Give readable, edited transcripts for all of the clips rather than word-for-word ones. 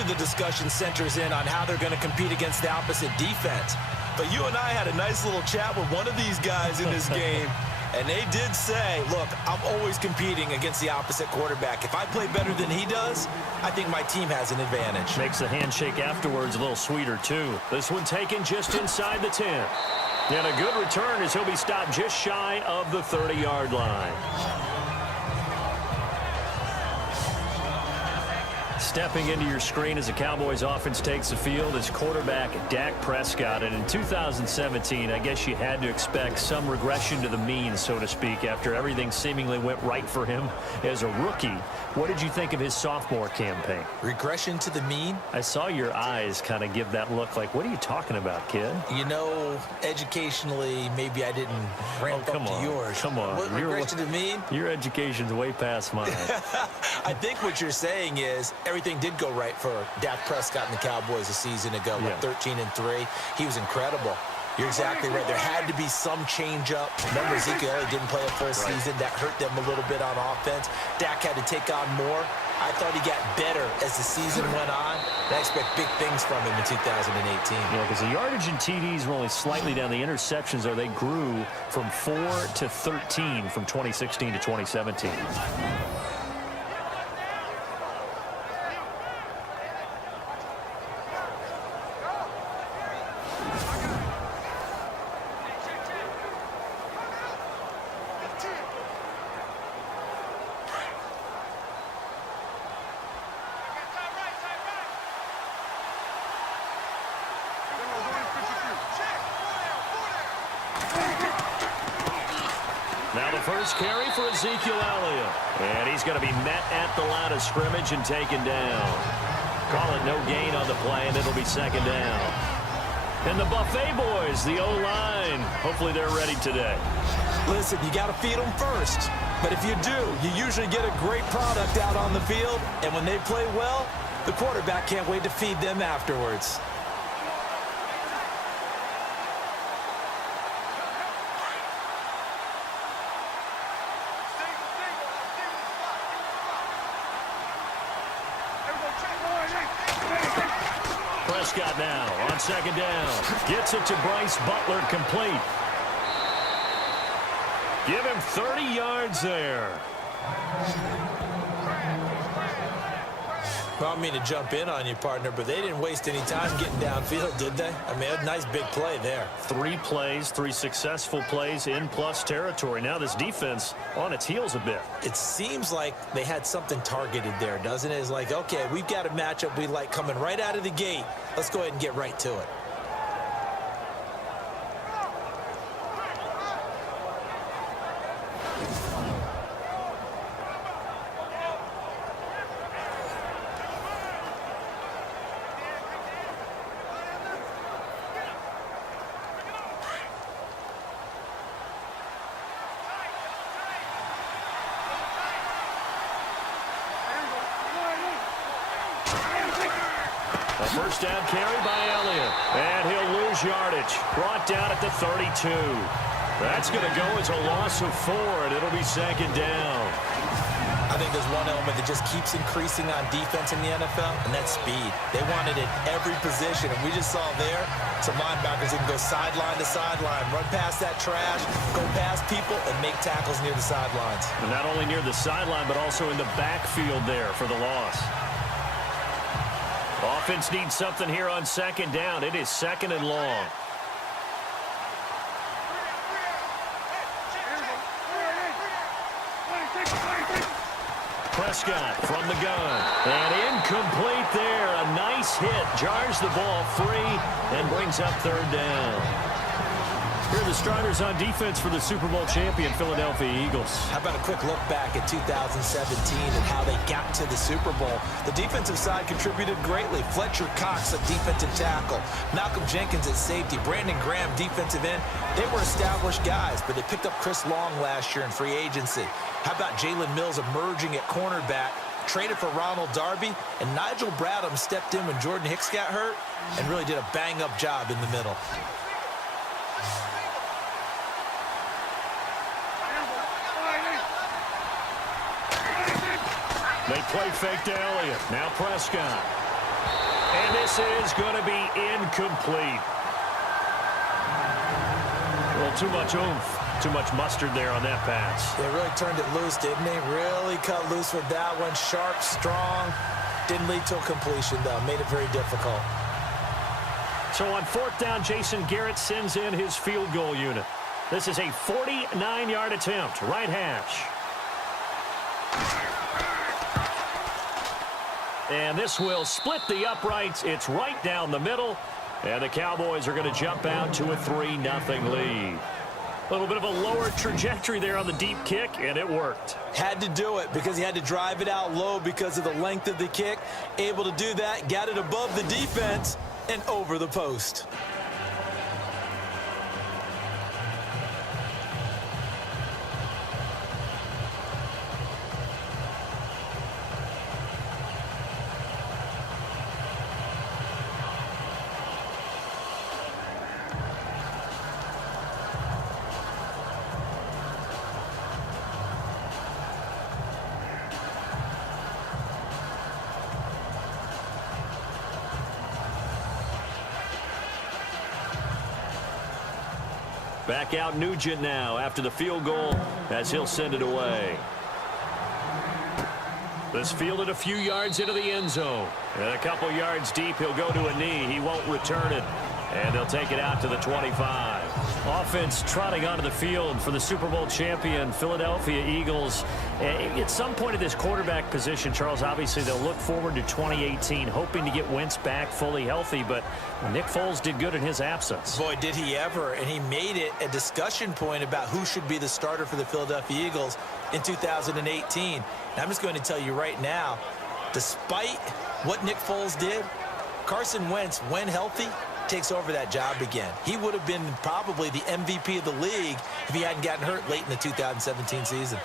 usually the discussion centers in on how they're going to compete against the opposite defense. But you and I had a nice little chat with one of these guys in this game, and they did say, look, I'm always competing against the opposite quarterback. If I play better than he does, I think my team has an advantage. Makes the handshake afterwards a little sweeter, too. This one taken just inside the 10. And a good return as he'll be stopped just shy of the 30-yard line. Stepping into your screen as the Cowboys offense takes the field is quarterback Dak Prescott. And in 2017, I guess you had to expect some regression to the mean, so to speak, after everything seemingly went right for him as a rookie. What did you think of his sophomore campaign? Regression to the mean? I saw your eyes kind of give that look like, what are you talking about, kid? You know, educationally, maybe I didn't ramp up to yours. Come on. What regression to the mean? Your education's way past mine. I think what you're saying is everything did go right for Dak Prescott and the Cowboys a season ago, Yeah. 13-3. He was incredible. You're exactly right. There had to be some change-up. Remember, Ezekiel didn't play a full season. That hurt them a little bit on offense. Dak had to take on more. I thought he got better as the season went on. I expect big things from him in 2018. Yeah, because the yardage and TDs were only slightly down. The interceptions, though, they grew from 4 to 13 from 2016 to 2017. Now the first carry for Ezekiel Elliott. And he's going to be met at the line of scrimmage and taken down. Call it no gain on the play, and it'll be second down. And the Buffet boys, the O-line, hopefully they're ready today. Listen, you got to feed them first. But if you do, you usually get a great product out on the field. And when they play well, the quarterback can't wait to feed them afterwards. Prescott now on second down. Gets it to Bryce Butler, complete. Give him 30 yards there. Well, I don't mean to jump in on you, partner, but they didn't waste any time getting downfield, did they? I mean, a nice big play there. 3 plays, 3 successful plays in plus territory. Now this defense on its heels a bit. It seems like they had something targeted there, doesn't it? It's like, okay, we've got a matchup we like coming right out of the gate. Let's go ahead and get right to it. A first down carry by Elliott. And he'll lose yardage. Brought down at the 32. That's going to go as a loss of 4, and it'll be second down. I think there's one element that just keeps increasing on defense in the NFL, and that's speed. They want it at every position, and we just saw there some linebackers that can go sideline to sideline, run past that trash, go past people, and make tackles near the sidelines. And not only near the sideline, but also in the backfield there for the loss. Offense needs something here on second down. It is second and long. Prescott from the gun. And incomplete there. A nice hit. Jars the ball free and brings up third down. Here are the starters on defense for the Super Bowl champion Philadelphia Eagles. How about a quick look back at 2017 and how they got to the Super Bowl? The defensive side contributed greatly. Fletcher Cox, a defensive tackle. Malcolm Jenkins at safety. Brandon Graham, defensive end. They were established guys, but they picked up Chris Long last year in free agency. How about Jalen Mills emerging at cornerback? Traded for Ronald Darby, and Nigel Bradham stepped in when Jordan Hicks got hurt and really did a bang-up job in the middle. They play fake to Elliott. Now Prescott. And this is going to be incomplete. Well, too much oomph. Too much mustard there on that pass. They really turned it loose, didn't they? Really cut loose with that one. Sharp, strong. Didn't lead to a completion, though. Made it very difficult. So on 4th down, Jason Garrett sends in his field goal unit. This is a 49-yard attempt, right hash. And this will split the uprights. It's right down the middle. And the Cowboys are going to jump out to a 3-0 lead. A little bit of a lower trajectory there on the deep kick, and it worked. Had to do it because he had to drive it out low because of the length of the kick. Able to do that, got it above the defense and over the post. Back out Nugent now after the field goal as he'll send it away. This fielded a few yards into the end zone. And a couple yards deep, he'll go to a knee. He won't return it. And they'll take it out to the 25. Offense trotting onto the field for the Super Bowl champion Philadelphia Eagles. At some point at this quarterback position, Charles, obviously they'll look forward to 2018, hoping to get Wentz back fully healthy, but Nick Foles did good in his absence. Boy, did he ever, and he made it a discussion point about who should be the starter for the Philadelphia Eagles in 2018. And I'm just going to tell you right now, despite what Nick Foles did, Carson Wentz, when healthy, takes over that job again. He would have been probably the MVP of the league if he hadn't gotten hurt late in the 2017 season.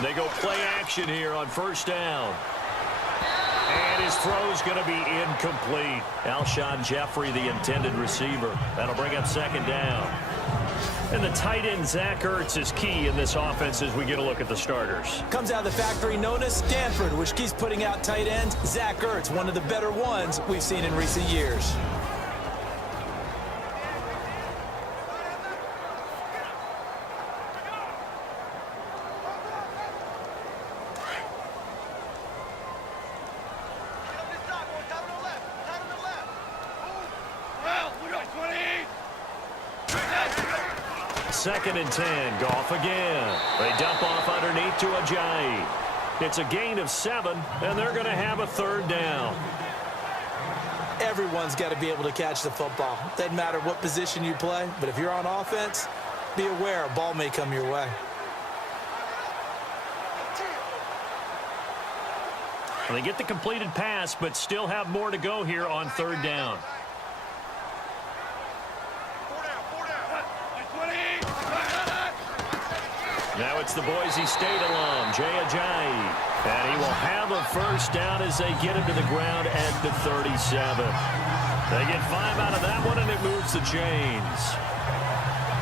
They go play action here on 1st down. And his throw's going to be incomplete. Alshon Jeffrey, the intended receiver. That'll bring up 2nd down. And the tight end, Zach Ertz, is key in this offense as we get a look at the starters. Comes out of the factory known as Stanford, which keeps putting out tight ends. Zach Ertz, one of the better ones we've seen in recent years. Second and 10, Goff again. They dump off underneath to Ajayi. It's a gain of 7, and they're going to have a 3rd down. Everyone's got to be able to catch the football. Doesn't matter what position you play, but if you're on offense, be aware a ball may come your way. Well, they get the completed pass, but still have more to go here on 3rd down. Now it's the Boise State alum, Jay Ajayi. And he will have a 1st down as they get him to the ground at the 37. They get 5 out of that one, and it moves the chains.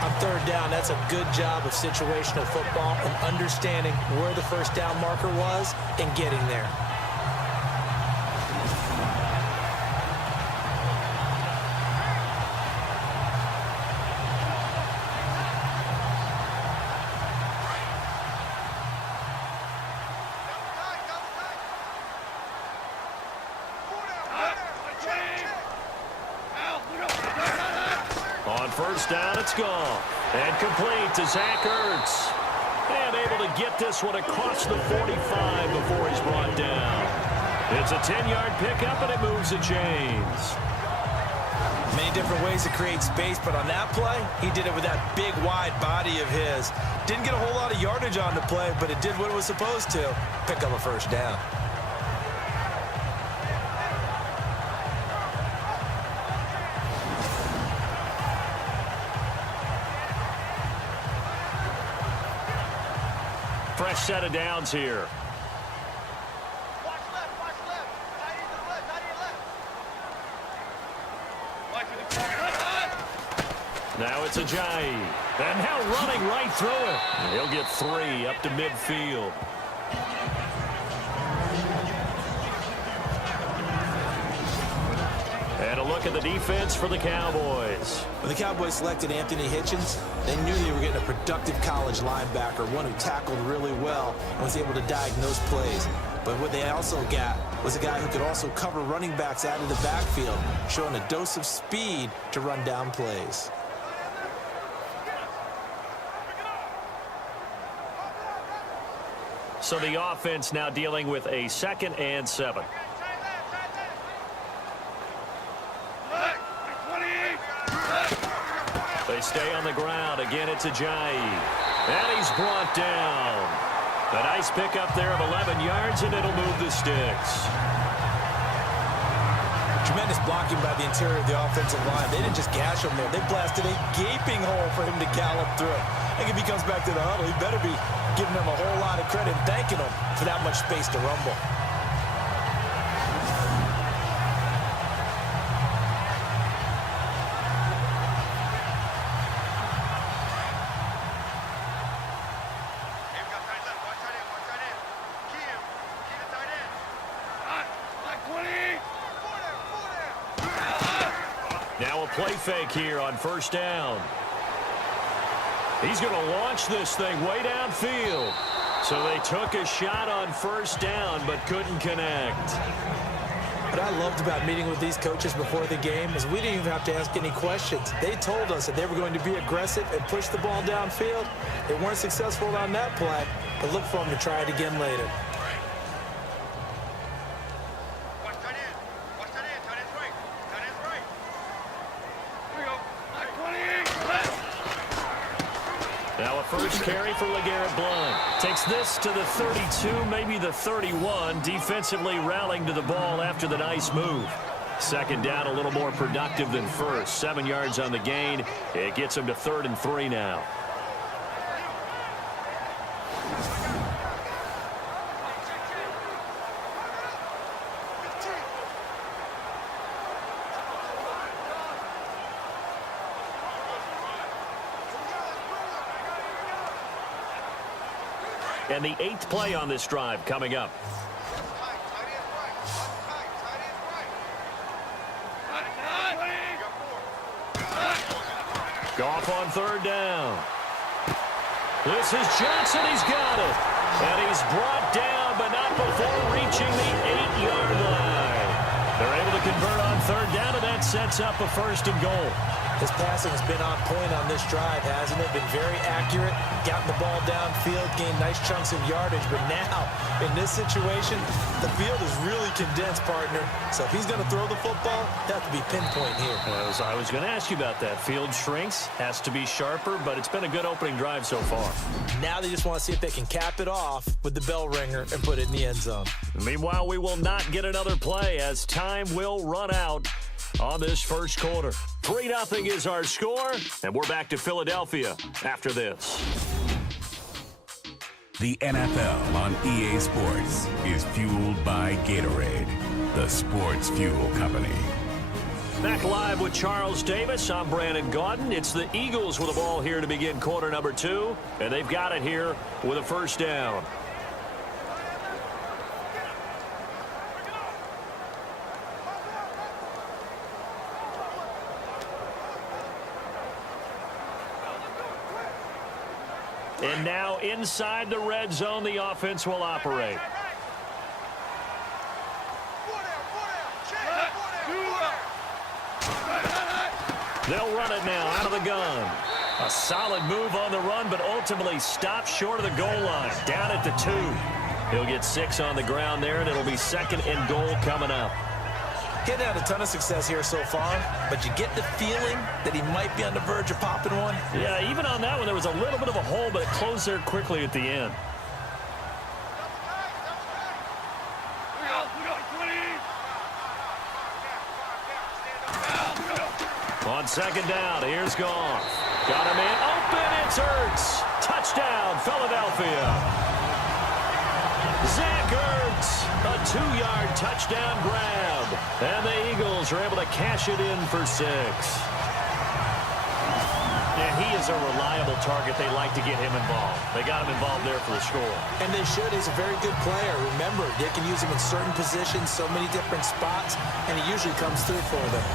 On 3rd down, that's a good job of situational football and understanding where the 1st down marker was and getting there. On 1st down, it's gone. And complete to Zach Ertz. And able to get this one across the 45 before he's brought down. It's a 10-yard pickup, and it moves the chains. Many different ways to create space, but on that play, he did it with that big, wide body of his. Didn't get a whole lot of yardage on the play, but it did what it was supposed to. Pick up a 1st down. Fresh set of downs here. Watch left, watch left. Tight end to the left, tight end left. Now it's Ajayi. And now running right through it. And he'll get 3 up to midfield. look at the defense for the Cowboys. When the Cowboys selected Anthony Hitchens, they knew they were getting a productive college linebacker, one who tackled really well and was able to diagnose plays. But what they also got was a guy who could also cover running backs out of the backfield, showing a dose of speed to run down plays. So the offense now dealing with a 2nd and 7. They stay on the ground. Again, it's Ajayi. And he's brought down. A nice pickup there of 11 yards, and it'll move the sticks. Tremendous blocking by the interior of the offensive line. They didn't just gash him there. They blasted a gaping hole for him to gallop through. I think if he comes back to the huddle, he better be giving them a whole lot of credit and thanking them for that much space to rumble. Now a play fake here on 1st down. He's going to launch this thing way downfield. So they took a shot on 1st down but couldn't connect. What I loved about meeting with these coaches before the game is we didn't even have to ask any questions. They told us that they were going to be aggressive and push the ball downfield. They weren't successful on that play, but look for them to try it again later. Now a first carry for LeGarrette Blount. Takes this to the 32, maybe the 31. Defensively rallying to the ball after the nice move. 2nd down, a little more productive than 1st. 7 yards on the gain. It gets him to 3rd and 3 now. And the 8th play on this drive coming up. Goff on 3rd down. This is Johnson. He's got it. And he's brought down, but not before reaching the 8-yard line. They're able to convert on 3rd down, and that sets up a 1st and goal. His passing has been on point on this drive, hasn't it? Been very accurate, gotten the ball downfield, gained nice chunks of yardage. But now, in this situation, the field is really condensed, partner. So if he's going to throw the football, that could be pinpoint here. I was going to ask you about that. Field shrinks, has to be sharper, but it's been a good opening drive so far. Now they just want to see if they can cap it off with the bell ringer and put it in the end zone. Meanwhile, we will not get another play as time will run out on this 1st quarter. 3-0 is our score, and we're back to Philadelphia after this. The NFL on EA Sports is fueled by Gatorade, the sports fuel company. Back live with Charles Davis. I'm Brandon Gaudin. It's the Eagles with the ball here to begin quarter number 2, and they've got it here with a 1st down. And now inside the red zone, the offense will operate. They'll run it now out of the gun. A solid move on the run, but ultimately stopped short of the goal line. Down at the 2. He'll get 6 on the ground there, and it'll be 2nd and goal coming up. Getting had a ton of success here so far, but you get the feeling that he might be on the verge of popping one. Yeah, even on that one, there was a little bit of a hole, but it closed there quickly at the end. On 2nd down, here's Goff. Got him in. Open, it's Ertz. Touchdown, Philadelphia. Zach Ertz, a 2-yard touchdown grab. And the Eagles are able to cash it in for 6. And he is a reliable target. They like to get him involved. They got him involved there for the score. And they should. He's a very good player. Remember, they can use him in certain positions, so many different spots, and he usually comes through for them.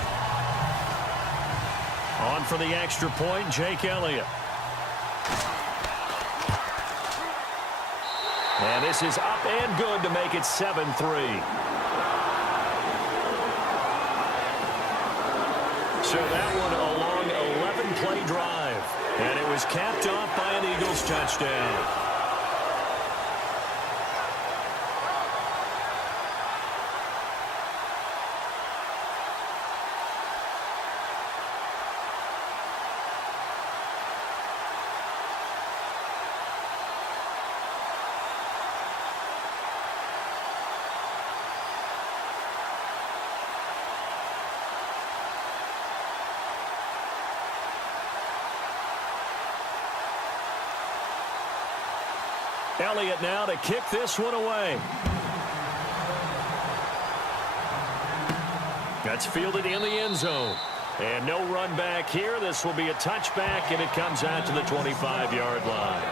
On for the extra point, Jake Elliott. And this is up and good to make it 7-3. So that one a long 11-play drive. And it was capped off by an Eagles touchdown. Elliott now to kick this one away. That's fielded in the end zone. And no run back here. This will be a touchback, and it comes out to the 25-yard line.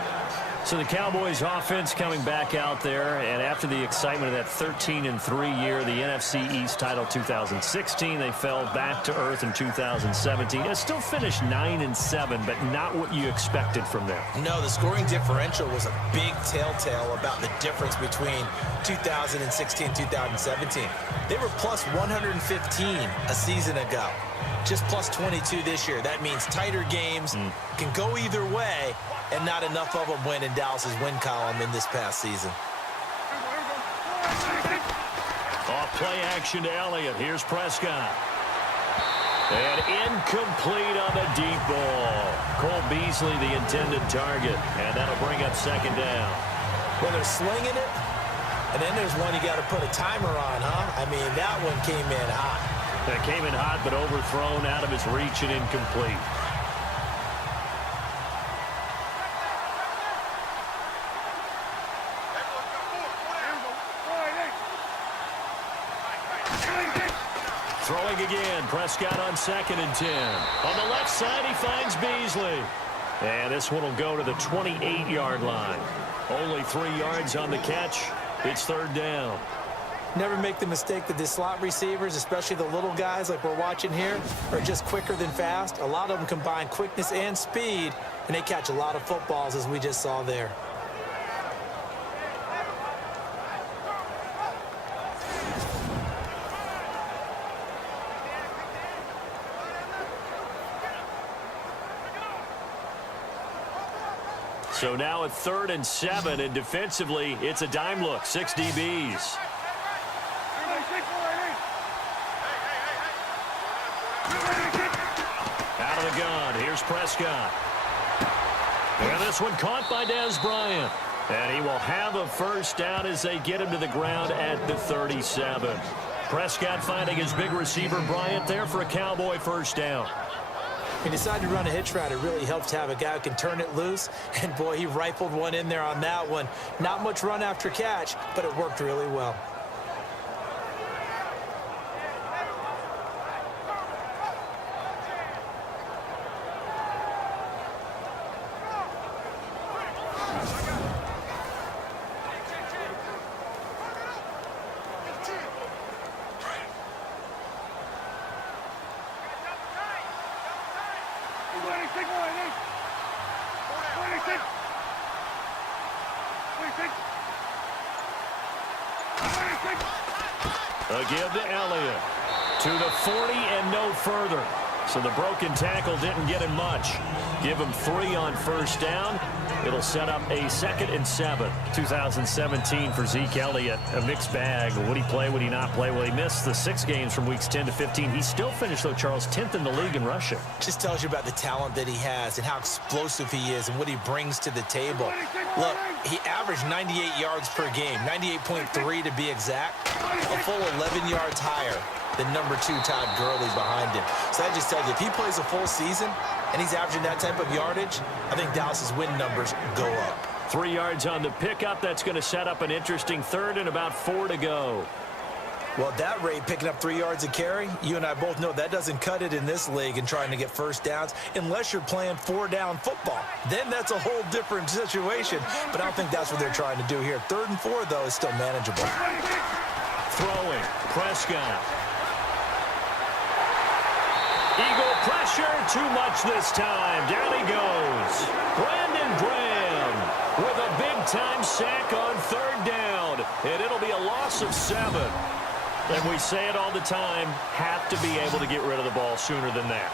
So the Cowboys offense coming back out there, and after the excitement of that 13-3 year, the NFC East title 2016, they fell back to earth in 2017. They still finished 9-7, but not what you expected from them. No, the scoring differential was a big telltale about the difference between 2016-2017. They were plus 115 a season ago. Just plus 22 this year. That means tighter games can go either way, and not enough of them win in Dallas's win column in this past season. Off play action to Elliott. Here's Prescott. And incomplete on the deep ball. Cole Beasley, the intended target, and that'll bring up second down. Well, they're slinging it, and then there's one you got to put a timer on, huh? I mean, that one came in hot. That came in hot, but overthrown out of his reach and incomplete. Throwing again, Prescott on 2nd and 10. On the left side, he finds Beasley. And this one will go to the 28-yard line. Only 3 yards on the catch. It's third down. Never make the mistake that the slot receivers, especially the little guys like we're watching here, are just quicker than fast. A lot of them combine quickness and speed, and they catch a lot of footballs, as we just saw there. So now at 3rd and 7, and defensively, it's a dime look. 6 DBs. Out of the gun, here's Prescott. And this one caught by Dez Bryant. And he will have a first down as they get him to the ground at the 37. Prescott finding his big receiver Bryant there for a Cowboy first down. He decided to run a hitch route. It really helps to have a guy who can turn it loose. And, boy, he rifled one in there on that one. Not much run after catch, but it worked really well. A give to Elliott. To the 40 and no further. So the broken tackle didn't get him much. Give him 3 on first down. It'll set up a 2nd and 7. 2017 for Zeke Elliott. A mixed bag. Would he play? Would he not play? Well, he missed the 6 games from weeks 10 to 15. He still finished, though, Charles, 10th in the league in rushing. Just tells you about the talent that he has and how explosive he is and what he brings to the table. Look, he averaged 98 yards per game, 98.3 to be exact, a full 11 yards higher than number 2 Todd Gurley behind him. So that just tells you, if he plays a full season and he's averaging that type of yardage, I think Dallas's win numbers go up. 3 yards on the pickup. That's going to set up an interesting 3rd and about 4 to go. Well, at that rate, picking up 3 yards a carry, you and I both know that doesn't cut it in this league and trying to get first downs unless you're playing 4-down football. Then that's a whole different situation, but I don't think that's what they're trying to do here. 3rd and 4, though, is still manageable. Throwing, Prescott. Eagle pressure, too much this time. Down he goes. Brandon Graham with a big-time sack on third down. And it'll be a loss of 7. And we say it all the time, have to be able to get rid of the ball sooner than that.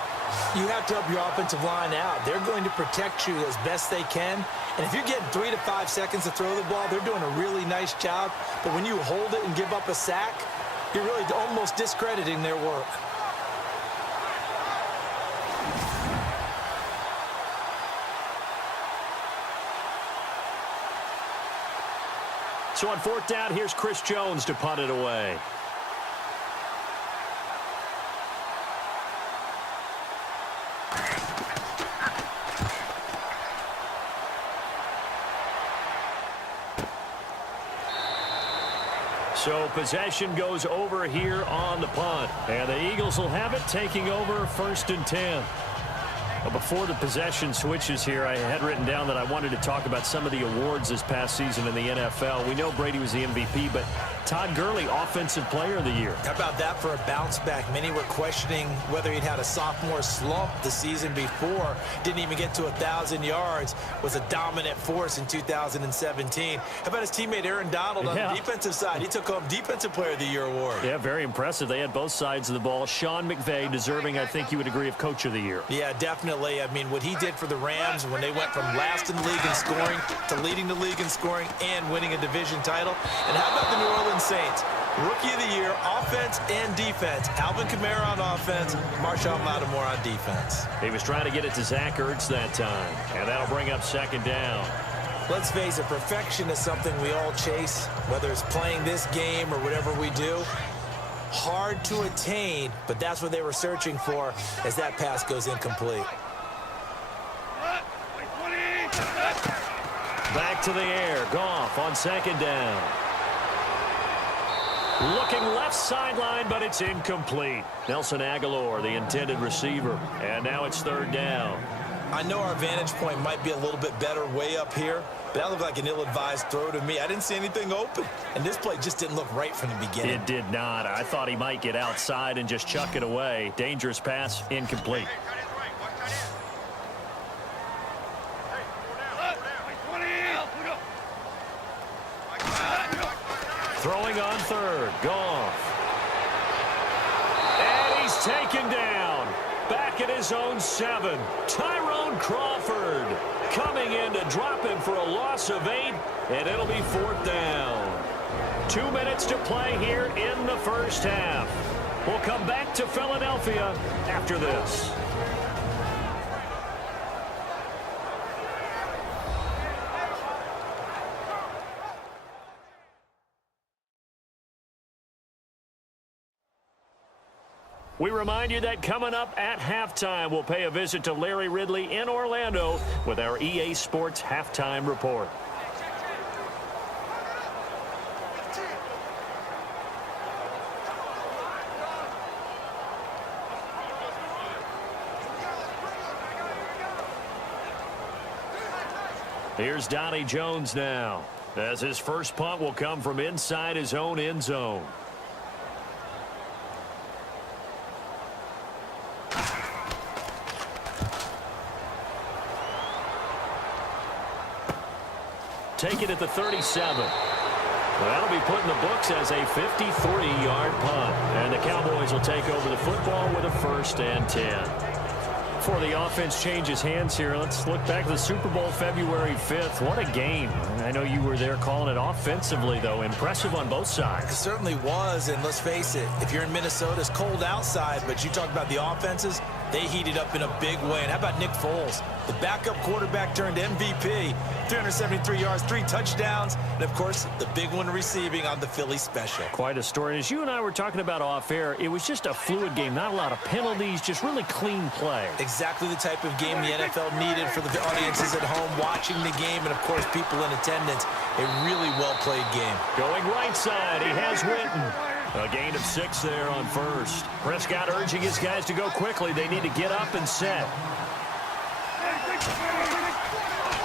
You have to help your offensive line out. They're going to protect you as best they can. And if you're getting 3 to 5 seconds to throw the ball, they're doing a really nice job. But when you hold it and give up a sack, you're really almost discrediting their work. So on 4th down, here's Chris Jones to punt it away. So possession goes over here on the punt. And the Eagles will have it, taking over 1st and 10. But before the possession switches here, I had written down that I wanted to talk about some of the awards this past season in the NFL. We know Brady was the MVP, but Todd Gurley, Offensive Player of the Year. How about that for a bounce back? Many were questioning whether he'd had a sophomore slump the season before. Didn't even get to 1,000 yards. Was a dominant force in 2017. How about his teammate Aaron Donald on the defensive side? He took home Defensive Player of the Year award. Yeah, very impressive. They had both sides of the ball. Sean McVay deserving, I think you would agree, of Coach of the Year. Yeah, definitely. I mean, what he did for the Rams when they went from last in the league in scoring to leading the league in scoring and winning a division title. And how about the New Orleans Saints? Rookie of the Year, offense and defense. Alvin Kamara on offense, Marshawn Lattimore on defense. He was trying to get it to Zach Ertz that time, and that'll bring up 2nd down. Let's face it, perfection is something we all chase, whether it's playing this game or whatever we do. Hard to attain, but that's what they were searching for as that pass goes incomplete. Back to the air. Goff on 2nd down. Looking left sideline, but it's incomplete. Nelson Aguilar, the intended receiver. And now it's 3rd down. I know our vantage point might be a little bit better way up here, but that looked like an ill-advised throw to me. I didn't see anything open, and this play just didn't look right from the beginning. It did not. I thought he might get outside and just chuck it away. Dangerous pass, incomplete. Throwing on 3rd, Goff. And he's taken down. Back at his own 7. Tyrone Crawford coming in to drop him for a loss of 8, and it'll be 4th down. 2 minutes to play here in the first half. We'll come back to Philadelphia after this. We remind you that coming up at halftime, we'll pay a visit to Larry Ridley in Orlando with our EA Sports Halftime Report. Here's Donnie Jones now, as his first punt will come from inside his own end zone. Take it at the 37. Well, that'll be put in the books as a 53-yard punt. And the Cowboys will take over the football with a 1st and 10. Before the offense changes hands here, let's look back to the Super Bowl February 5th. What a game. I know you were there calling it offensively, though. Impressive on both sides. It certainly was, and let's face it, if you're in Minnesota, it's cold outside, but you talk about the offenses, they heated up in a big way. And how about Nick Foles? The backup quarterback turned MVP, 373 yards, 3 touchdowns, and, of course, the big one receiving on the Philly special. Quite a story. And as you and I were talking about off air, it was just a fluid game. Not a lot of penalties, just really clean play. Exactly the type of game the NFL needed for the audiences at home watching the game and, of course, people in attendance. A really well-played game. Going right side, he has Witten. A gain of 6 there on 1st. Prescott urging his guys to go quickly. They need to get up and set.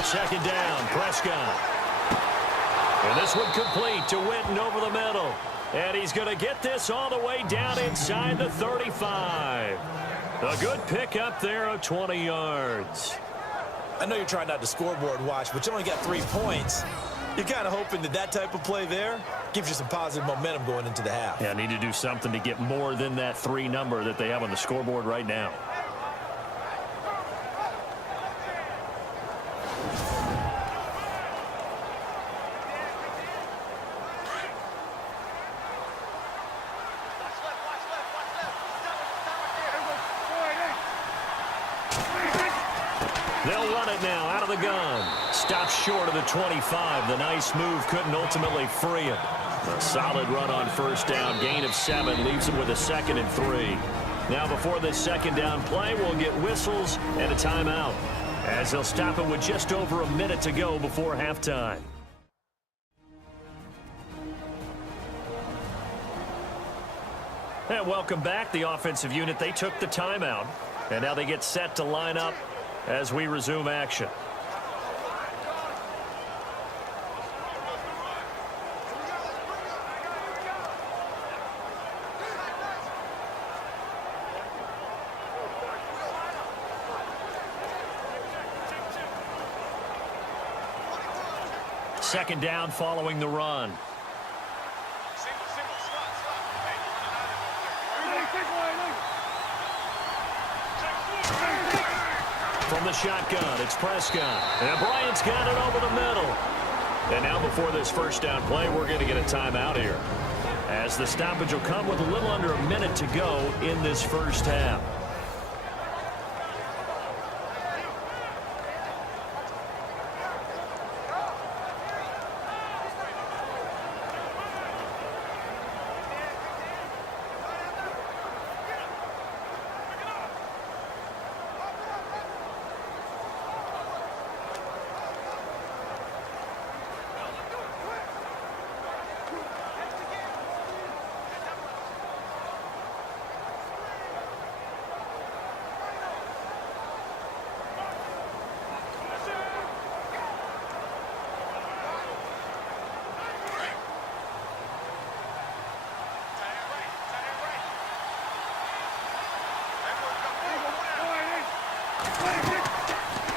2nd down, Prescott. And this one complete to Witten over the middle. And he's going to get this all the way down inside the 35. A good pick up there of 20 yards. I know you're trying not to scoreboard watch, but you only got 3 points. You're kind of hoping that that type of play there gives you some positive momentum going into the half. Yeah, need to do something to get more than that 3 number that they have on the scoreboard right now. They'll run it now out of the gun. Stops short of the 25. The nice move couldn't ultimately free him. A solid run on first down. Gain of 7 leaves him with a 2nd and 3. Now before this second down play, we'll get whistles and a timeout, as they'll stop it with just over a minute to go before halftime. And welcome back. The offensive unit, they took the timeout, and now they get set to line up as we resume action. Second down following the run. From the shotgun, it's Prescott. And Bryant's got it over the middle. And now before this first down play, we're going to get a timeout here, as the stoppage will come with a little under a minute to go in this first half.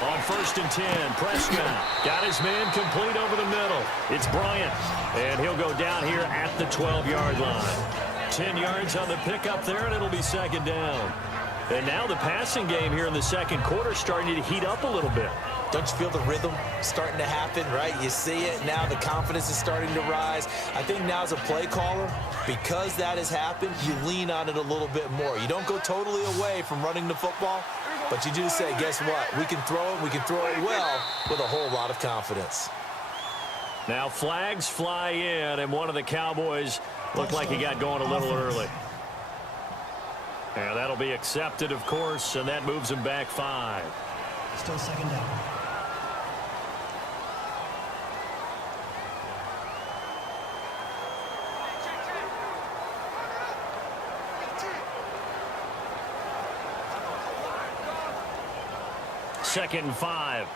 On 1st and 10, Prescott got his man complete over the middle. It's Bryant, and he'll go down here at the 12-yard line. 10 yards on the pickup there, and it'll be second down. And now the passing game here in the second quarter starting to heat up a little bit. Don't you feel the rhythm starting to happen, right? You see it now. The confidence is starting to rise. I think now as a play caller, because that has happened, you lean on it a little bit more. You don't go totally away from running the football, but you do say, guess what? We can throw it. We can throw it well with a whole lot of confidence. Now flags fly in, and one of the Cowboys looked like he got going a little early. And that'll be accepted, of course, and that moves him back 5. Still second down. Second and 5.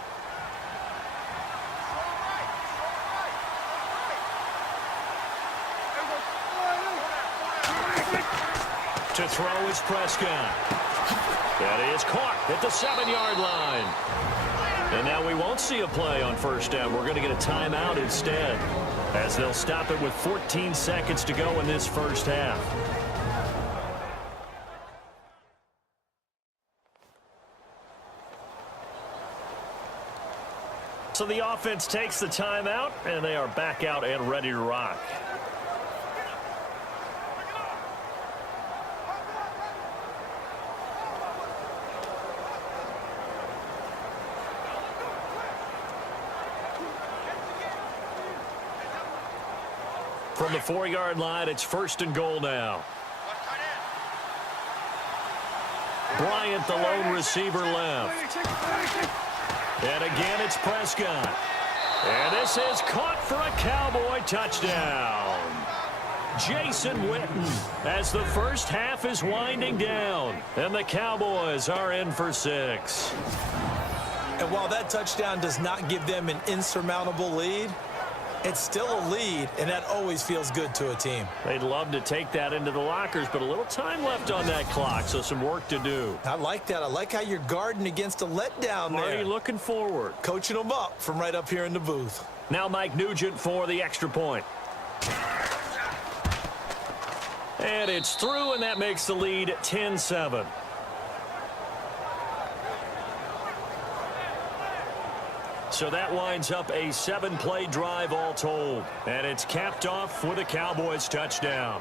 To throw is Prescott. That is caught at the 7-yard line. And now we won't see a play on first down. We're going to get a timeout instead, as they'll stop it with 14 seconds to go in this first half. So the offense takes the timeout, and they are back out and ready to rock. From the 4-yard line, it's 1st and goal now. Bryant, the lone receiver, left. And again, it's Prescott. And this is caught for a Cowboy touchdown. Jason Witten, as the first half is winding down, and the Cowboys are in for 6. And while that touchdown does not give them an insurmountable lead, It's still a lead, and that always feels good to a team. They'd love to take that into the lockers, but a little time left on that clock, so some work to do. I like that. I like how you're guarding against a letdown there. Marty looking forward. Coaching them up from right up here in the booth. Now Mike Nugent for the extra point. And it's through, and that makes the lead 10-7. So that winds up a 7-play drive all told. And it's capped off with a Cowboys touchdown.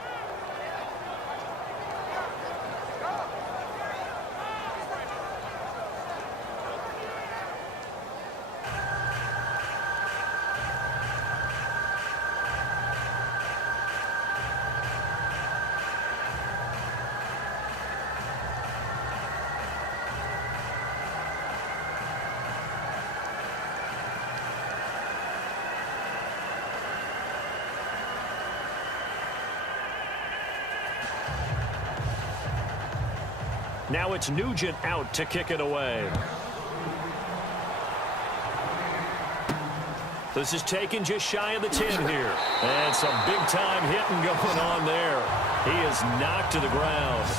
Now it's Nugent out to kick it away. This is taken just shy of the 10 here. And some big-time hitting going on there. He is knocked to the ground.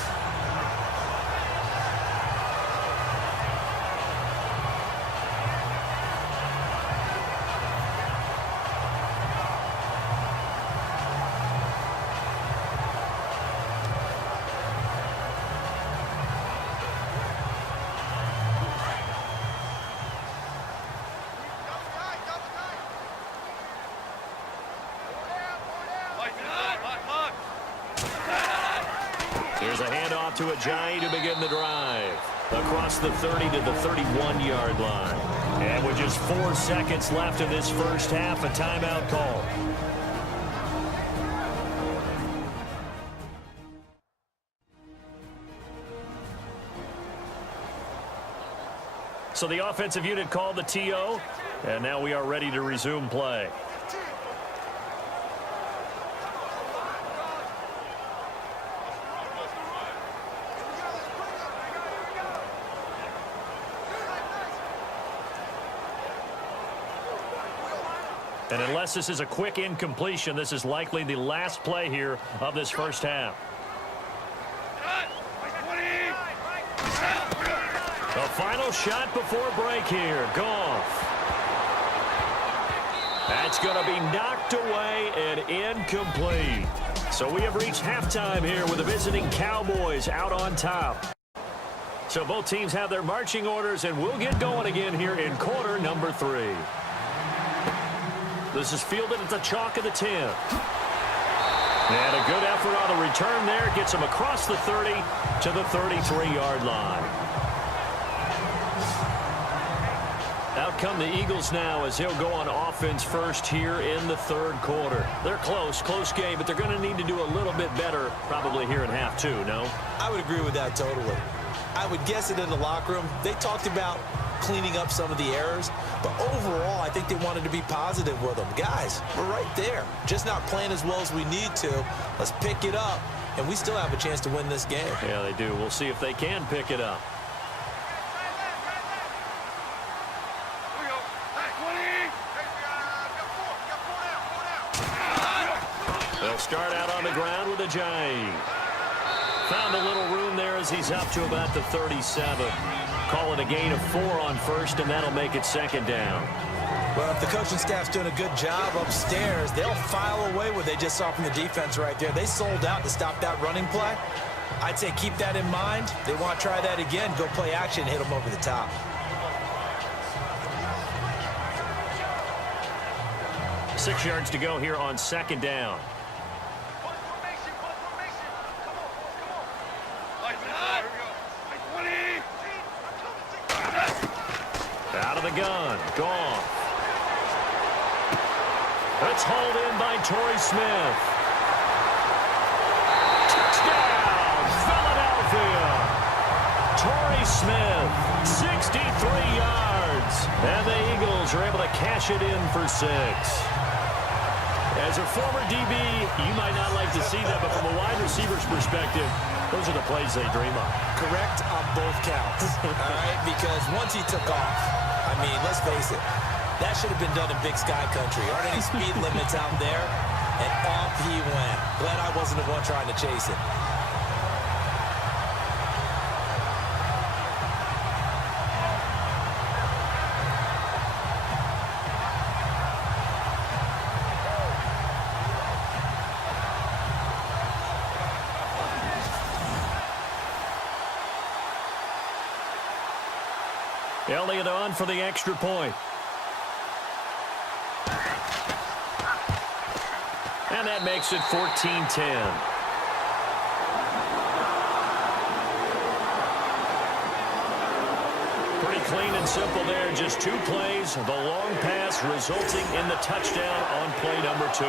Here's a handoff to Ajayi to begin the drive. Across the 30 to the 31-yard line. And with just 4 seconds left in this first half, a timeout call. So the offensive unit called the TO, and now we are ready to resume play. And unless this is a quick incompletion, this is likely the last play here of this first half. The final shot before break here. Goff. That's going to be knocked away and incomplete. So we have reached halftime here with the visiting Cowboys out on top. So both teams have their marching orders, and we'll get going again here in quarter number 3. This is fielded at the chalk of the 10. And a good effort on the return there. Gets him across the 30 to the 33-yard line. Out come the Eagles now as he'll go on offense first here in the third quarter. They're close game, but they're going to need to do a little bit better probably here in half 2, no? I would agree with that totally. I would guess it in the locker room. They talked about cleaning up some of the errors, but overall I think they wanted to be positive with them. Guys, we're right there, just not playing as well as we need to. Let's pick it up, and we still have a chance to win this game. Yeah, they do. We'll see if they can pick it up. They'll start out on the ground with Ajayi. Found a little room there as he's up to about the 37. Call it a gain of 4 on first, and that'll make it second down. Well, if the coaching staff's doing a good job upstairs, they'll file away what they just saw from the defense right there. They sold out to stop that running play. I'd say keep that in mind. They want to try that again, go play action, hit them over the top. Six yards to go here on second down. Out of the gun, Goff. It's hauled in by Torrey Smith. Touchdown, Philadelphia. Torrey Smith, 63 yards. And the Eagles are able to cash it in for 6. As a former DB, you might not like to see that, but from a wide receiver's perspective, those are the plays they dream of. Correct on both counts, all right? Because once he took off, I mean, let's face it, That should have been done in Big Sky Country. Aren't any speed limits out there? And off he went. Glad I wasn't the one trying to chase it. Elliott on for the extra point. And that makes it 14-10. Pretty clean and simple there. Just 2 plays. The long pass resulting in the touchdown on play number 2.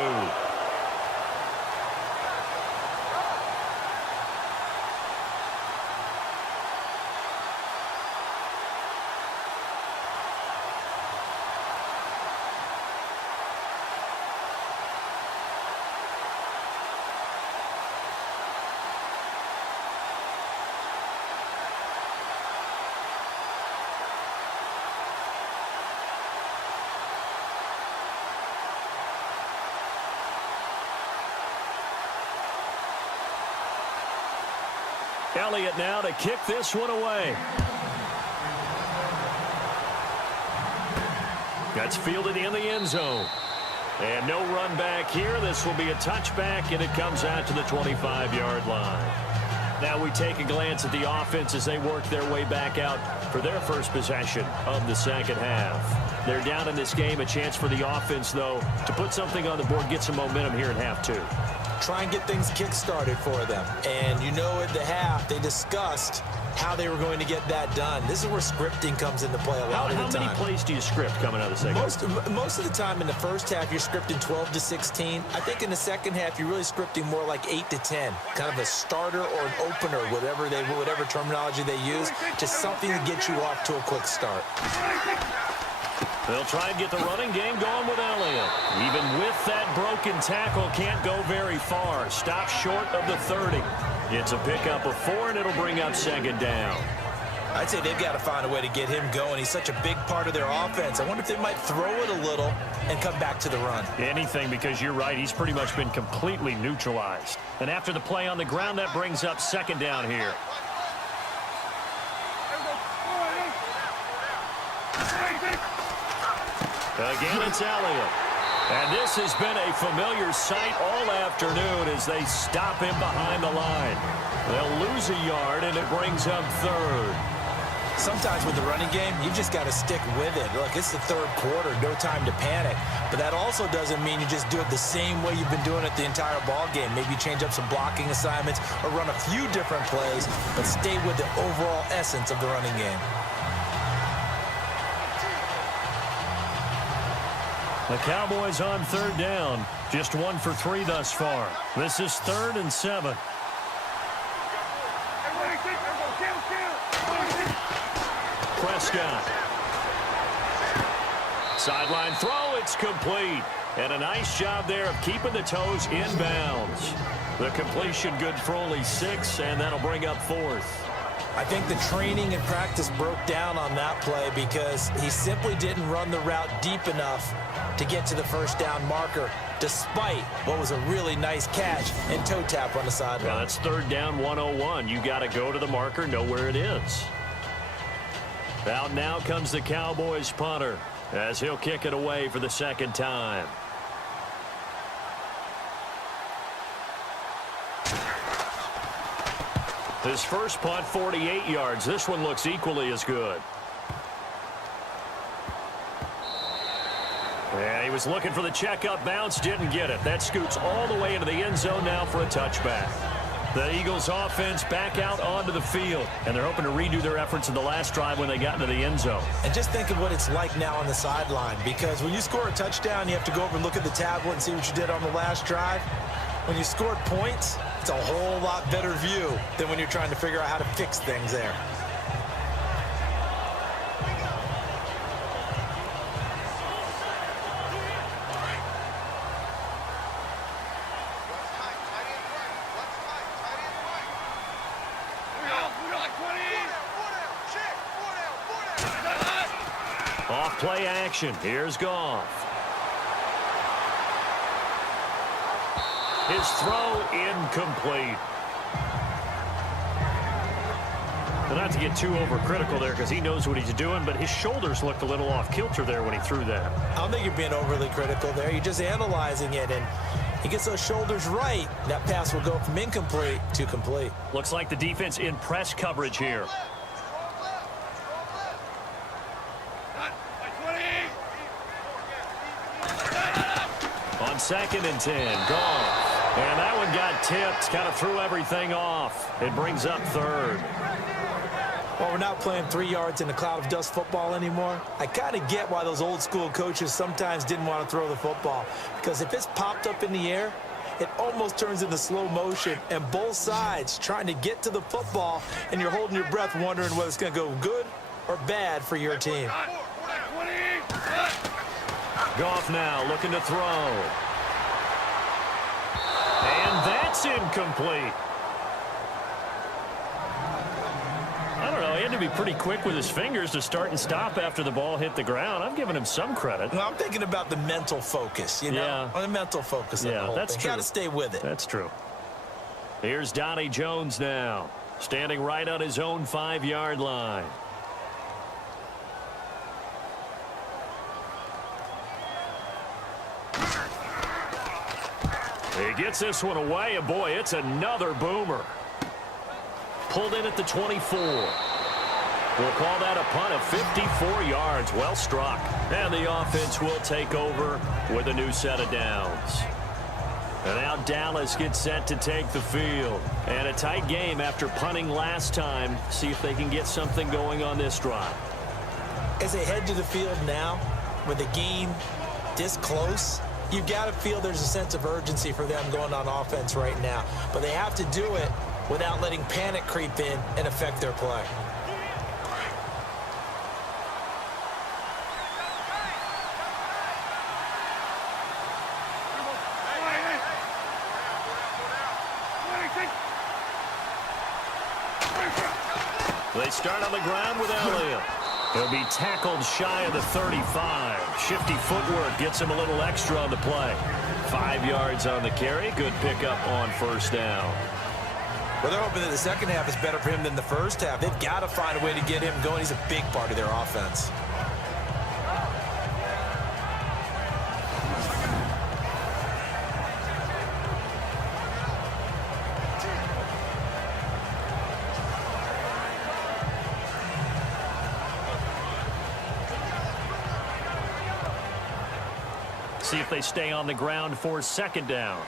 Elliott now to kick this one away. That's fielded in the end zone. And no run back here. This will be a touchback, and it comes out to the 25-yard line. Now we take a glance at the offense as they work their way back out for their first possession of the second half. They're down in this game. A chance for the offense, though, to put something on the board, get some momentum here in half 2. Try and get things kick-started for them. And you know at the half, they discussed how they were going to get that done. This is where scripting comes into play a lot of the time. How many plays do you script coming out of the second half? Most of the time in the first half, you're scripting 12 to 16. I think in the second half, you're really scripting more like 8 to 10. Kind of a starter or an opener, whatever terminology they use. Just something to get you off to a quick start. They'll try and get the running game going with Elliott. Even with that broken tackle, can't go very far. Stop short of the 30. It's a pickup of 4, and it'll bring up second down. I'd say they've got to find a way to get him going. He's such a big part of their offense. I wonder if they might throw it a little and come back to the run. Anything, because you're right. He's pretty much been completely neutralized. And after the play on the ground, that brings up second down here. Again, it's Elliott. And this has been a familiar sight all afternoon as they stop him behind the line. They'll lose a yard, and it brings up third. Sometimes with the running game, you've just got to stick with it. Look, it's the third quarter, no time to panic. But that also doesn't mean you just do it the same way you've been doing it the entire ball game. Maybe change up some blocking assignments or run a few different plays, but stay with the overall essence of the running game. The Cowboys on third down. Just 1 for 3 thus far. This is 3rd and 7. Prescott. Sideline throw. It's complete. And a nice job there of keeping the toes in bounds. The completion good for only 6, and that'll bring up 4th. I think the training and practice broke down on that play because he simply didn't run the route deep enough to get to the first down marker, despite what was a really nice catch and toe tap on the sideline. Yeah, that's 3rd down 101. You got to go to the marker, know where it is. Out now comes the Cowboys punter as he'll kick it away for the second time. His first punt, 48 yards. This one looks equally as good. And he was looking for the checkup bounce, didn't get it. That scoots all the way into the end zone now for a touchback. The Eagles offense back out onto the field, and they're hoping to redo their efforts in the last drive when they got into the end zone. And just think of what it's like now on the sideline, because when you score a touchdown, you have to go over and look at the tablet and see what you did on the last drive. When you scored points, it's a whole lot better view than when you're trying to figure out how to fix things there. To play action. Here's Goff. His throw incomplete. But not to get too overcritical there because he knows what he's doing, but his shoulders looked a little off kilter there when he threw that. I don't think you're being overly critical there. You're just analyzing it, and he gets those shoulders right. That pass will go from incomplete to complete. Looks like the defense in press coverage here. On 2nd and 10, Goff. And that one got tipped, kind of threw everything off. It brings up 3rd. Well, we're not playing 3 yards in a cloud of dust football anymore. I kind of get why those old school coaches sometimes didn't want to throw the football. Because if it's popped up in the air, it almost turns into slow motion. And both sides trying to get to the football, and you're holding your breath wondering whether it's going to go good or bad for your team. Goff now looking to throw. And that's incomplete. I don't know. He had to be pretty quick with his fingers to start and stop after the ball hit the ground. I'm giving him some credit. Well, I'm thinking about the mental focus, you know? Yeah. The mental focus of the whole that's thing. true. Got to stay with it. That's true. Here's Donnie Jones now, standing right on his own 5-yard line. He gets this one away, and boy, it's another boomer. Pulled in at the 24. We'll call that a punt of 54 yards. Well struck. And the offense will take over with a new set of downs. And now Dallas gets set to take the field. And a tight game after punting last time. See if they can get something going on this drive. As they head to the field now, with the game this close, you've got to feel there's a sense of urgency for them going on offense right now. But they have to do it without letting panic creep in and affect their play. They start on the ground with Elliott. He'll be tackled shy of the 35. Shifty footwork gets him a little extra on the play. 5 yards on the carry. Good pickup on 1st down. Well, they're hoping that the second half is better for him than the first half. They've got to find a way to get him going. He's a big part of their offense. See if they stay on the ground for 2nd down.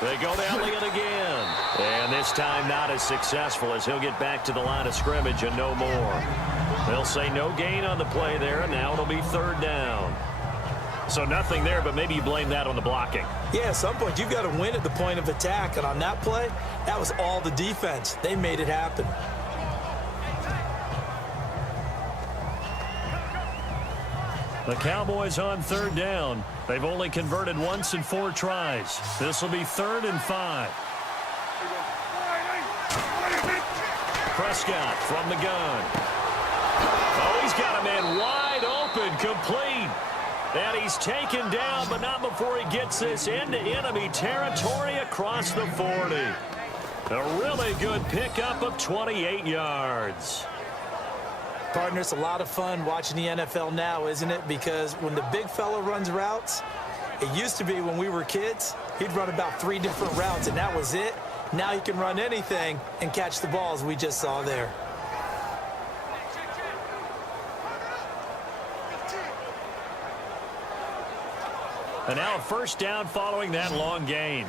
They go to Elliott again. And this time not as successful as he'll get back to the line of scrimmage and no more. They'll say no gain on the play there, and now it'll be 3rd down. So nothing there, but maybe you blame that on the blocking. Yeah, at some point, you've got to win at the point of attack. And on that play, that was all the defense. They made it happen. The Cowboys on 3rd down. They've only converted once in 4 tries. This will be 3rd and 5. Prescott from the gun. Oh, he's got a man wide open, complete. And he's taken down, but not before he gets this into enemy territory across the 40. A really good pickup of 28 yards. Partner, it's a lot of fun watching the NFL now, isn't it? Because when the big fella runs routes, it used to be when we were kids, he'd run about 3 different routes, and that was it. Now he can run anything and catch the balls we just saw there. And now a 1st down following that long gain.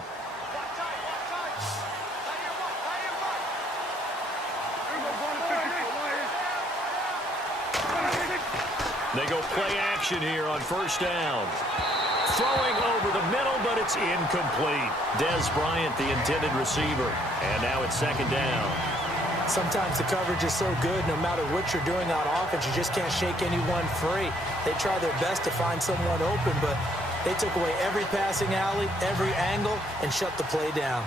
They go play action here on 1st down. Throwing over the middle, but it's incomplete. Dez Bryant, the intended receiver. And now it's 2nd down. Sometimes the coverage is so good, no matter what you're doing on offense, you just can't shake anyone free. They try their best to find someone open, but they took away every passing alley, every angle, and shut the play down.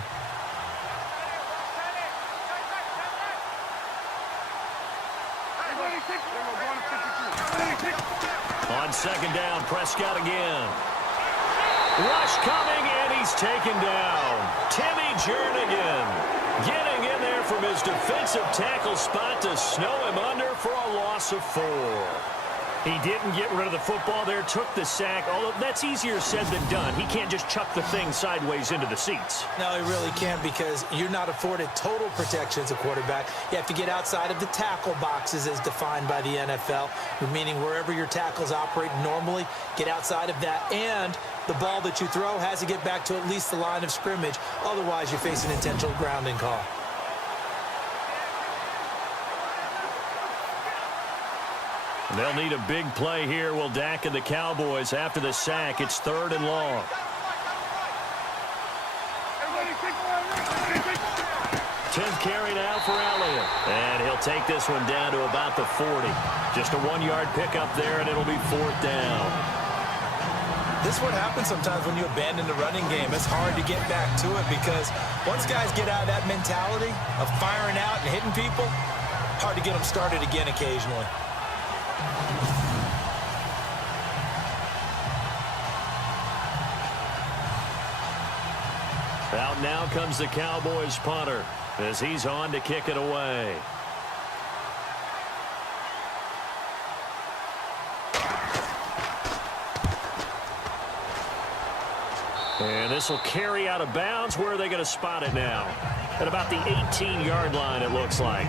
second down. Prescott again. Rush coming, and he's taken down. Timmy Jernigan getting in there from his defensive tackle spot to snow him under for a loss of 4. He didn't get rid of the football there, took the sack, although that's easier said than done. He can't just chuck the thing sideways into the seats. No, he really can't, because you're not afforded total protection as a quarterback. You have to get outside of the tackle boxes as defined by the NFL, meaning wherever your tackles operate normally, get outside of that, and the ball that you throw has to get back to at least the line of scrimmage. Otherwise, you face an intentional grounding call. They'll need a big play here. Will Dak and the Cowboys after the sack. It's 3rd and long. Tenth carry now for Elliott. And he'll take this one down to about the 40. Just a 1-yard pickup there, and it'll be 4th down. This is what happens sometimes when you abandon the running game. It's hard to get back to it, because once guys get out of that mentality of firing out and hitting people, hard to get them started again occasionally. Out now comes the Cowboys punter as he's on to kick it away. And this will carry out of bounds. Where are they going to spot it now? At about the 18-yard line, it looks like.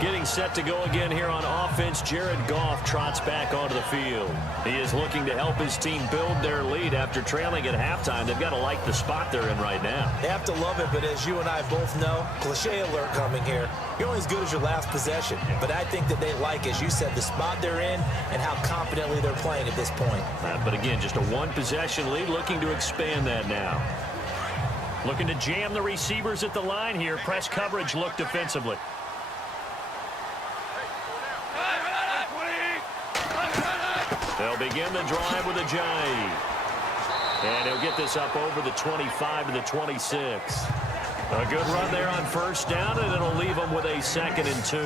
Getting set to go again here on offense, Jared Goff trots back onto the field. He is looking to help his team build their lead after trailing at halftime. They've got to like the spot they're in right now. They have to love it, but as you and I both know, cliche alert coming here, you're only as good as your last possession. But I think that they like, as you said, the spot they're in and how confidently they're playing at this point. But again, just a 1-possession lead, looking to expand that now. Looking to jam the receivers at the line here. Press coverage look defensively. They'll begin the drive with a jive. And he'll get this up over the 25 to the 26. A good run there on 1st down, and it'll leave them with a 2nd and 2.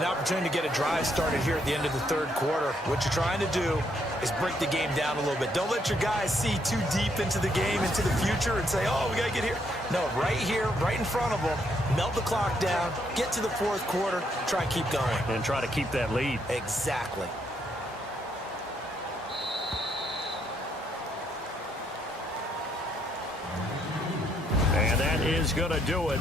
An opportunity to get a drive started here at the end of the 3rd quarter. What you're trying to do is break the game down a little bit. Don't let your guys see too deep into the game, into the future, and say, oh, we got to get here. No, right here, right in front of them, melt the clock down, get to the 4th quarter, try and keep going. And try to keep that lead. Exactly. And that is going to do it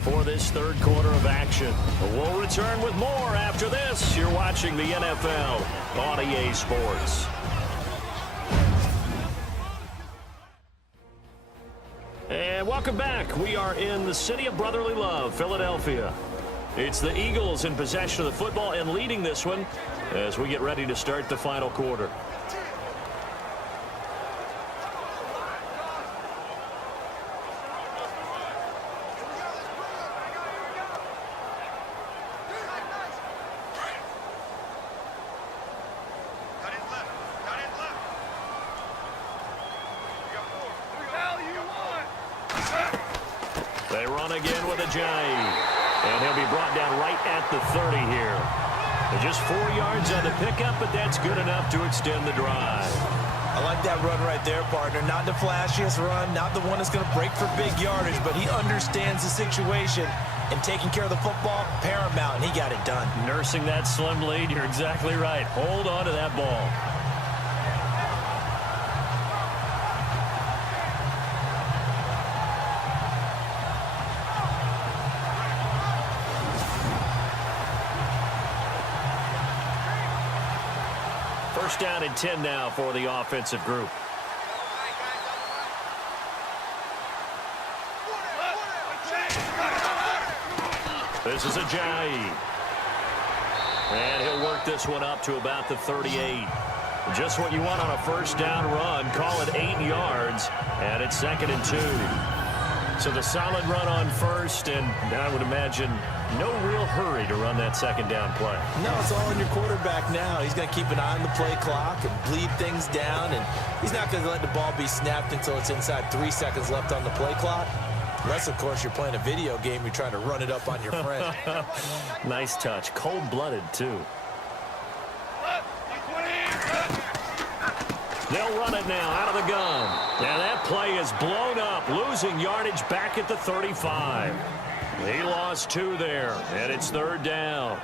for this 3rd quarter of action. We'll return with more after this. You're watching the NFL on EA Sports. And welcome back. We are in the city of brotherly love, Philadelphia. It's the Eagles in possession of the football and leading this one as we get ready to start the final quarter. They run again with a jive. And he'll be brought down right at the 30 here. Just 4 yards on the pickup, but that's good enough to extend the drive. I like that run right there, partner. Not the flashiest run, not the one that's going to break for big yardage, but he understands the situation, and taking care of the football, paramount, and he got it done. Nursing that slim lead, you're exactly right. Hold on to that ball. First down and 10 now for the offensive group. This is a jive. And he'll work this one up to about the 38. Just what you want on a first down run. Call it 8 yards. And it's 2nd and 2. So the solid run on first, and I would imagine no real hurry to run that 2nd down play. No, it's all in your quarterback now. He's going to keep an eye on the play clock and bleed things down, and he's not going to let the ball be snapped until it's inside 3 seconds left on the play clock. Unless, of course, you're playing a video game, you're trying to run it up on your friend. Nice touch. Cold-blooded, too. They'll run it now out of the gun. And that play is blown up, losing yardage back at the 35. He lost 2 there, and it's 3rd down.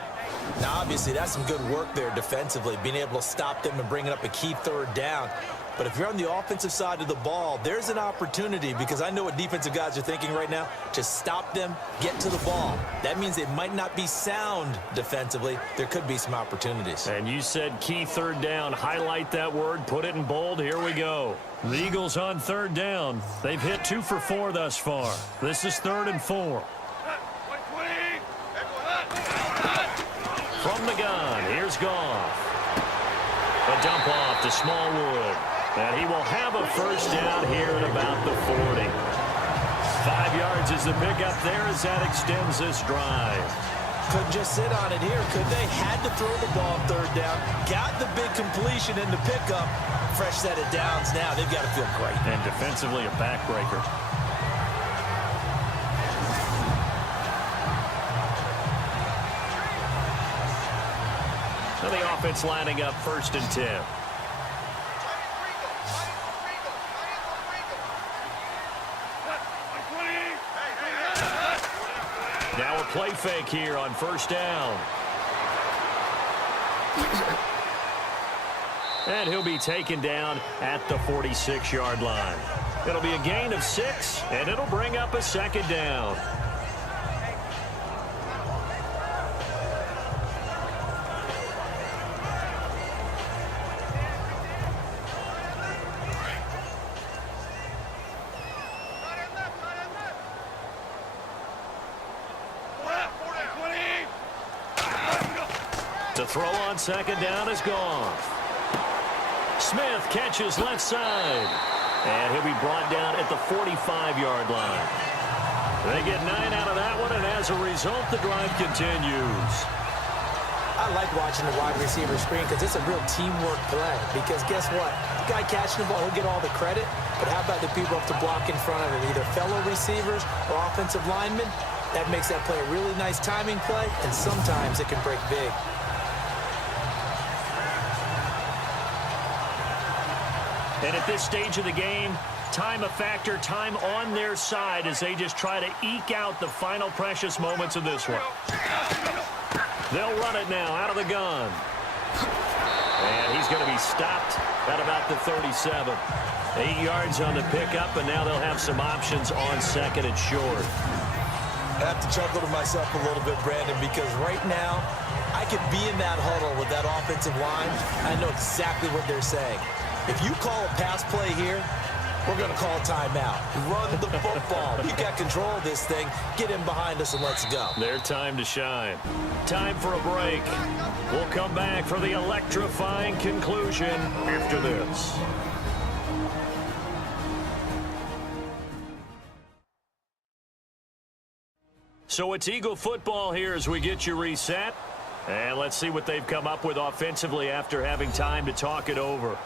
Now, obviously, that's some good work there defensively, being able to stop them and bringing up a key 3rd down. But if you're on the offensive side of the ball, there's an opportunity, because I know what defensive guys are thinking right now. Just stop them, get to the ball. That means they might not be sound defensively. There could be some opportunities. And you said key 3rd down. Highlight that word, put it in bold. Here we go. The Eagles on 3rd down. They've hit 2 for 4 thus far. This is 3rd and 4. From the gun, here's Goff. A dump off to Smallwood. And he will have a 1st down here at about the 40. 5 yards is the pickup there as that extends this drive. Couldn't just sit on it here, could they? Had to throw the ball 3rd down. Got the big completion in the pickup. Fresh set of downs now. They've got to feel great. And defensively, a backbreaker. So the offense lining up 1st and 10. Now a play fake here on 1st down. And he'll be taken down at the 46-yard line. It'll be a gain of 6, and it'll bring up a 2nd down. To throw on 2nd down is Goff. Smith catches left side. And he'll be brought down at the 45-yard line. They get 9 out of that one, and as a result, the drive continues. I like watching the wide receiver screen because it's a real teamwork play. Because guess what? The guy catching the ball, he'll get all the credit. But how about the people up to block in front of him, either fellow receivers or offensive linemen? That makes that play a really nice timing play, and sometimes it can break big. And at this stage of the game, time a factor, time on their side as they just try to eke out the final precious moments of this one. They'll run it now out of the gun. And he's going to be stopped at about the 37. 8 yards on the pickup, and now they'll have some options on 2nd and short. I have to chuckle to myself a little bit, Brandon, because right now I could be in that huddle with that offensive line. I know exactly what they're saying. If you call a pass play here, we're going to call a timeout. Run the football. You got control of this thing. Get in behind us and let's go. Their time to shine. Time for a break. We'll come back for the electrifying conclusion after this. So it's Eagle football here as we get you reset. And let's see what they've come up with offensively after having time to talk it over.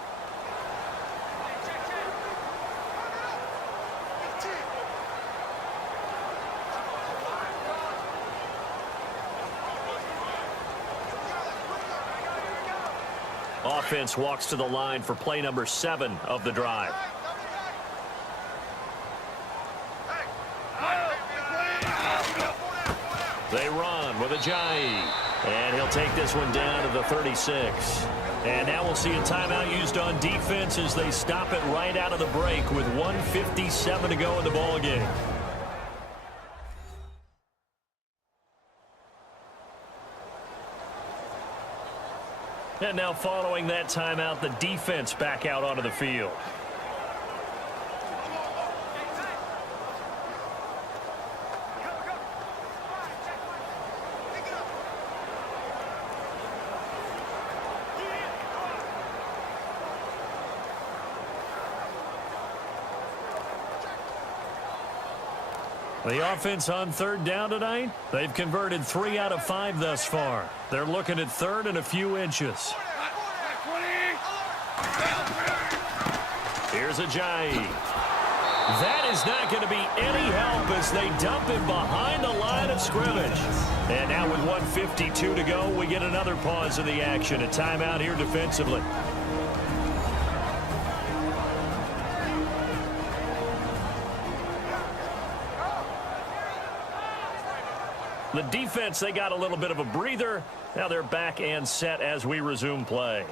Offense walks to the line for play number 7 of the drive. They run with Ajayi. And he'll take this one down to the 36. And now we'll see a timeout used on defense as they stop it right out of the break with 1:57 to go in the ball game. And now following that timeout, the defense back out onto the field. The offense on 3rd down tonight, they've converted 3 out of 5 thus far. They're looking at 3rd and a few inches. Here's Ajayi. That is not going to be any help as they dump him behind the line of scrimmage. And now with 1:52 to go, we get another pause of the action. A timeout here defensively. The defense, they got a little bit of a breather. Now they're back and set as we resume play.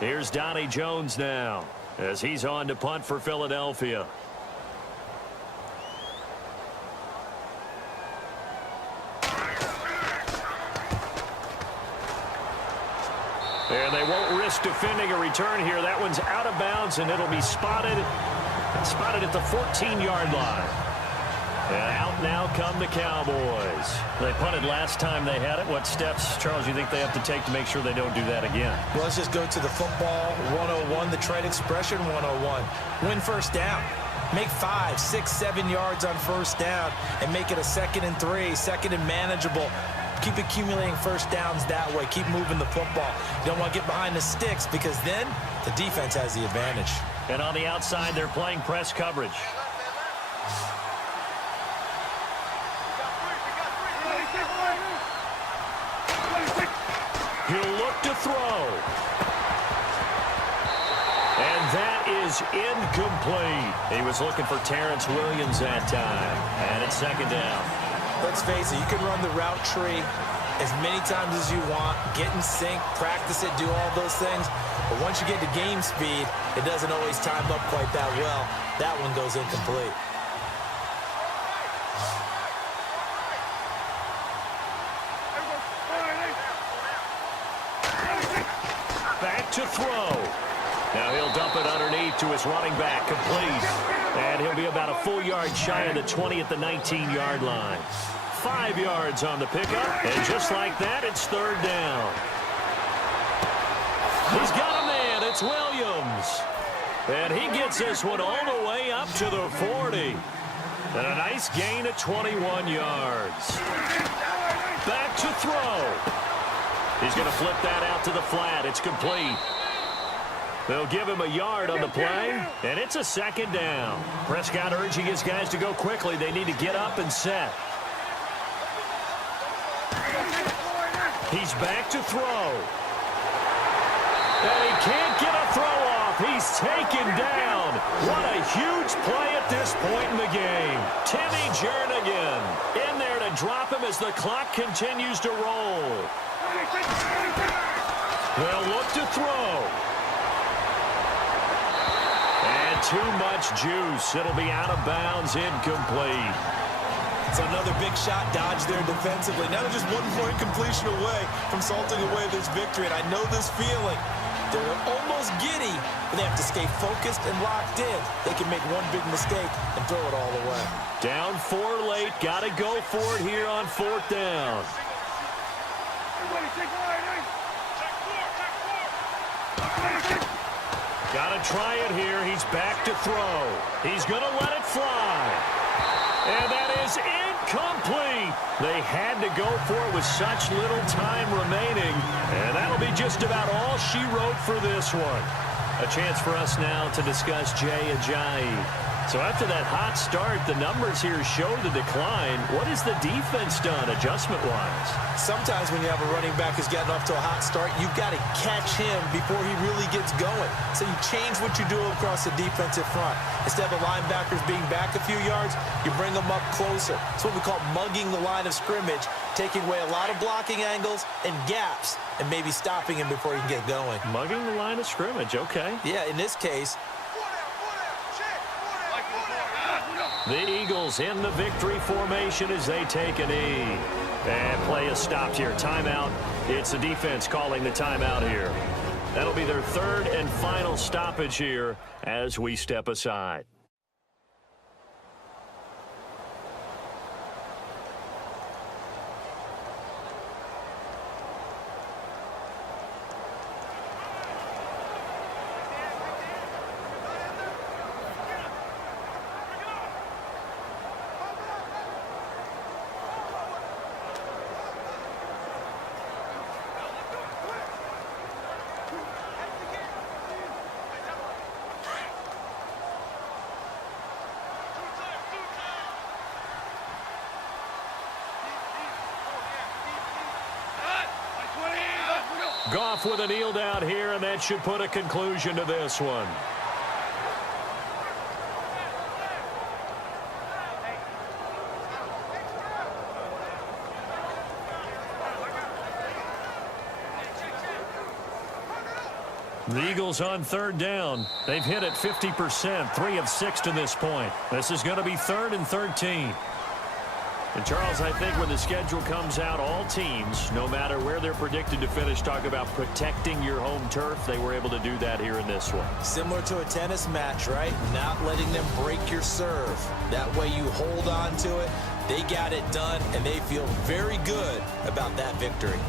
Here's Donnie Jones now as he's on to punt for Philadelphia. And they won't risk defending a return here. That one's out of bounds, and it'll be spotted at the 14-yard line. And out now come the Cowboys. They punted last time they had it. What steps, Charles, you think they have to take to make sure they don't do that again? Well, let's just go to the football 101, the trade expression 101. Win first down. Make 5, 6, 7 yards on first down and make it a 2nd and 3, 2nd and manageable. Keep accumulating first downs that way. Keep moving the football. You don't want to get behind the sticks because then the defense has the advantage. And on the outside, they're playing press coverage. He'll look to throw. And that is incomplete. He was looking for Terrence Williams that time. And it's 2nd down. Let's face it, you can run the route tree as many times as you want, get in sync, practice it, do all those things. But once you get to game speed, it doesn't always time up quite that well. That one goes incomplete. Back to throw. Now he'll dump it underneath to his running back, complete. And he'll be about a full yard shy of the 20 at the 19-yard line. 5 yards on the pickup, and just like that, it's 3rd down. He's got a man. It's Williams. And he gets this one all the way up to the 40. And a nice gain of 21 yards. Back to throw. He's going to flip that out to the flat. It's complete. They'll give him a yard on the play, and it's a 2nd down. Prescott urging his guys to go quickly. They need to get up and set. He's back to throw. And he can't get a throw off. He's taken down. What a huge play at this point in the game. Timmy Jernigan in there to drop him as the clock continues to roll. They'll look to throw. And too much juice. It'll be out of bounds, incomplete. It's another big shot dodge there defensively. Now they're just 1-point completion away from salting away this victory. And I know this feeling. They're almost giddy, but they have to stay focused and locked in. They can make one big mistake and throw it all away. Down 4 late. Got to go for it here on 4th down. Got to try it here. He's back to throw. He's going to let it fly. And that is incomplete. They had to go for it with such little time remaining. And that'll be just about all she wrote for this one. A chance for us now to discuss Jay Ajayi. So after that hot start, the numbers here show the decline. What has the defense done adjustment-wise? Sometimes when you have a running back who's gotten off to a hot start, you've got to catch him before he really gets going. So you change what you do across the defensive front. Instead of the linebackers being back a few yards, you bring them up closer. It's what we call mugging the line of scrimmage, taking away a lot of blocking angles and gaps, and maybe stopping him before he can get going. Mugging the line of scrimmage, okay. Yeah, in this case, the Eagles in the victory formation as they take a knee. And play is stopped here. Timeout. It's the defense calling the timeout here. That'll be their 3rd and final stoppage here as we step aside. Goff with a kneel down here, and that should put a conclusion to this one. The Eagles on third down. They've hit it 50%, 3 of 6 to this point. This is going to be 3rd and 13. And, Charles, I think when the schedule comes out, all teams, no matter where they're predicted to finish, talk about protecting your home turf. They were able to do that here in this one. Similar to a tennis match, right? Not letting them break your serve. That way you hold on to it. They got it done, and they feel very good about that victory.